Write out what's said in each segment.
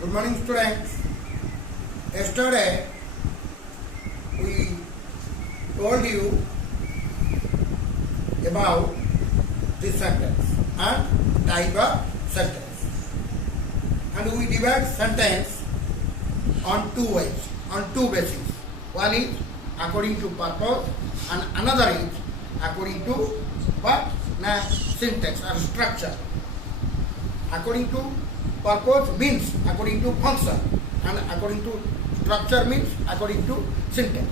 Good morning, students. Yesterday we told you about this sentence and type of sentence, and we divide sentence on two ways, on two bases. One is according to purpose, and another is according to what? Syntax or structure. According to purpose means according to function, and according to structure means according to syntax.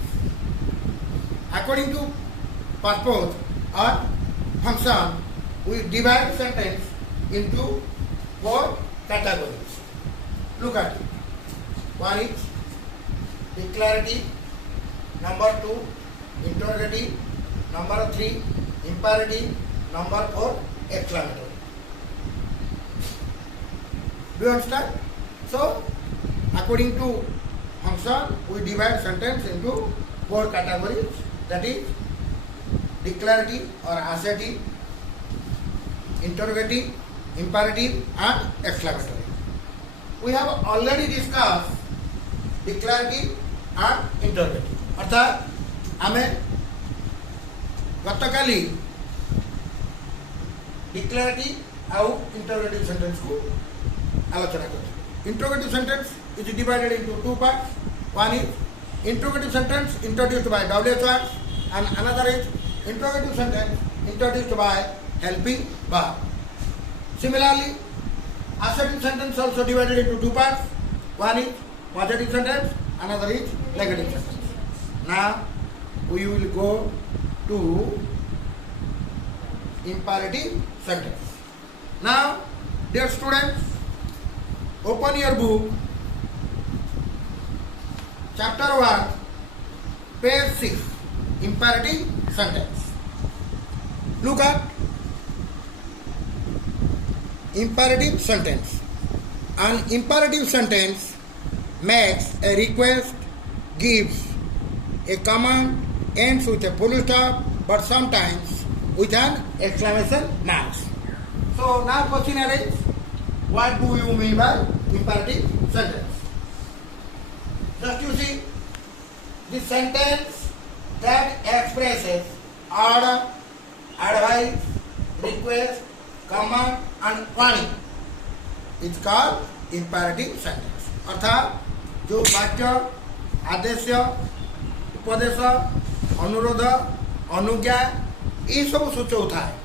According to purpose or function, we divide sentence into four categories. Look at it. One is declarative, number two interrogative, number three imperative, number four exclamatory. Do you understand? So, according to function, we divide sentence into four categories. That is declarative or assertive, interrogative, imperative, and exclamatory. We have already discussed declarative and interrogative. अर्थात आमे गतकाली declarative आउ interrogative sentence को आलोचना करते. Interrogative sentence is divided into two parts. One is interrogative sentence introduced by WH words and another is interrogative sentence introduced by helping verb. Similarly, assertive sentence also divided into two parts. One is positive sentence, another is negative sentence. Now we will go to imperative sentence. Now, dear students, open your book, chapter 1, page 6, imperative sentence. Look at imperative sentence. An imperative sentence makes a request, gives a command, ends with a full stop, but sometimes with an exclamation mark. So now question arises, what do you mean by imperative sentence? Just you see, the sentence that expresses order, advice, request, command and warning is called imperative sentence. अर्थात जो वाक्य, आदेश, उपदेश, अनुरोध, अनुज्ञा ये सब सूचौता है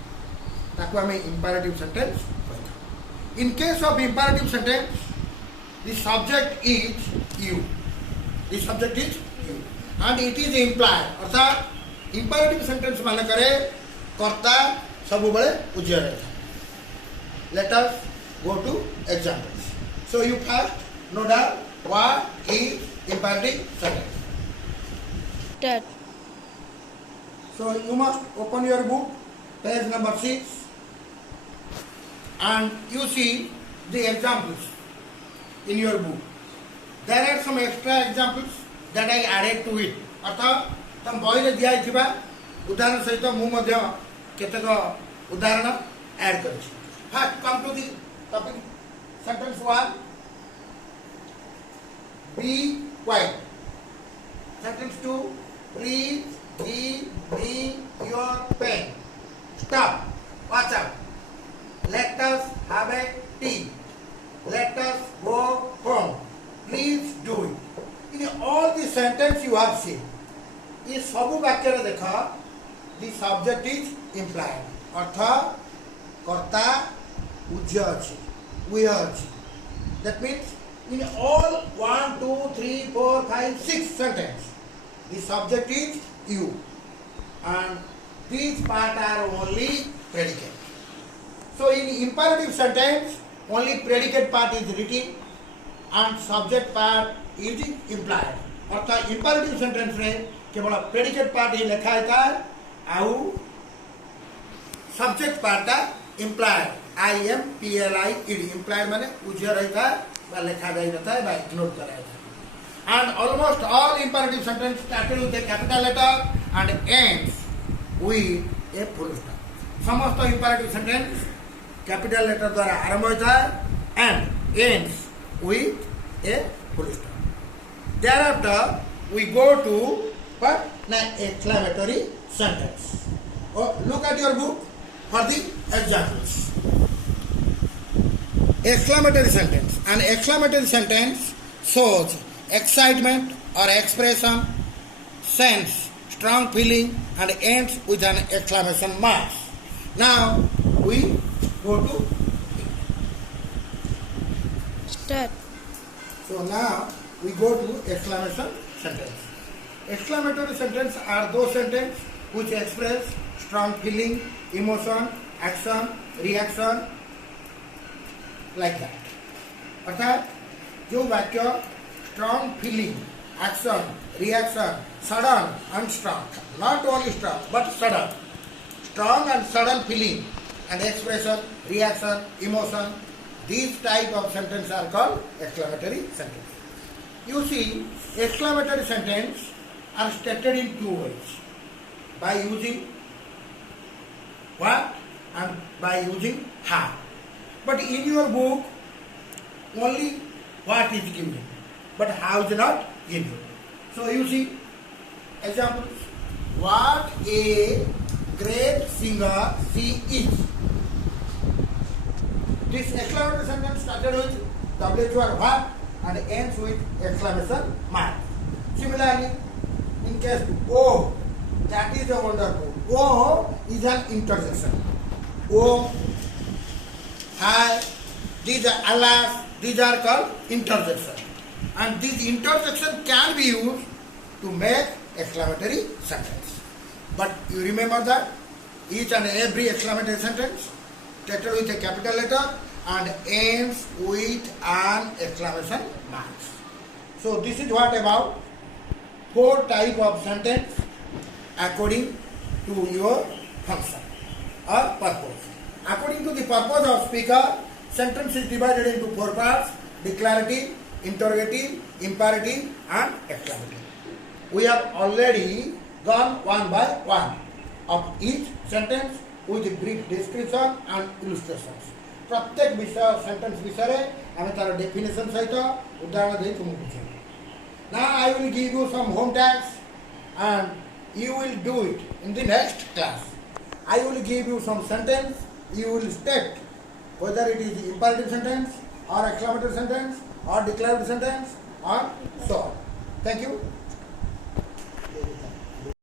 ताको हमें imperative sentence कहते हैं. In case of imperative sentence, the subject is you. The subject is you, and it is implied. अर्थात imperative sentence मान करे कर्ता सब बड़े उज्जर रहता है. Let us go to examples. So you first know that what is imperative sentence. That. So you must open your book, page number 6, and you see the examples in your book. There are some extra examples that I added to it. अर्थात तम बही रे दिया थिबा उदाहरण सहित मु मध्य केतक उदाहरण ऐड करछि. First come to the topic. Sentence 1. Be quiet. Sentence 2. Please give me your pen. Stop. Watch out. Let us have a tea. Let us go home. Please do it. In all the sentence you have seen, ये सब वाक्य रे देखा, the subject is implied. अर्थात कर्ता उज्य अछि, we अछि. That means in all 1, 2, 3, 4, 5, 6 sentence, the subject is you, and these part are only predicate. So in imperative sentence, only predicate part is written and subject part is implied. अर्थात imperative sentence में केवल predicate part ही लिखा होता है, आउ subject part ता implied. IMPLIED implied माने उज्जर रहता है, वा लिखा जाता है, वा इग्नोर करा जाता है. And almost all imperative sentence started with a capital letter and ends with a full stop. समस्त imperative sentence capital letter द्वारा आरंभ होता है and ends with a full stop. Thereafter, we go to what? An exclamatory sentence. Oh, look at your book for the examples. Exclamatory sentence. An exclamatory sentence shows excitement or expression, sense, strong feeling, and ends with an exclamation mark. Now we go to. Start. So now we go to exclamation sentence. Exclamatory sentences are those sentences which express strong feeling, emotion, action, reaction, like that. अर्थात जो वाक्य strong feeling, action, reaction, sudden and strong, not only strong but sudden, strong and sudden feeling and expression, reaction, emotion, these type of sentences are called exclamatory sentence. You see, exclamatory sentences are stated in two ways, by using what and by using how. But in your book, only what is given, but how is not given. So you see, examples. What a great singer she is. This exclamatory sentence started with WH or what and ends with exclamation mark. Similarly, in case O, that is a wonderful. O is an interjection. O, hi, these are alas, these are called interjection. And this interjection can be used to make exclamatory sentence. But you remember that each and every exclamatory sentence started with a capital letter and ends with an exclamation mark. So this is what about 4 type of sentence according to your function or purpose. According to the purpose of speaker, sentence is divided into 4 parts: declarative, interrogative, imperative and exclamative. We have already gone one by one of each sentence with brief description and illustrations. प्रत्येक विषय sentence विषय रे आमे तार definition सहित उदाहरण दे तुमको बुझे. Now I will give you some home tasks and you will do it in the next class. I will give you some sentence, you will state whether it is imperative sentence or exclamatory sentence or declarative sentence or so on. Thank you.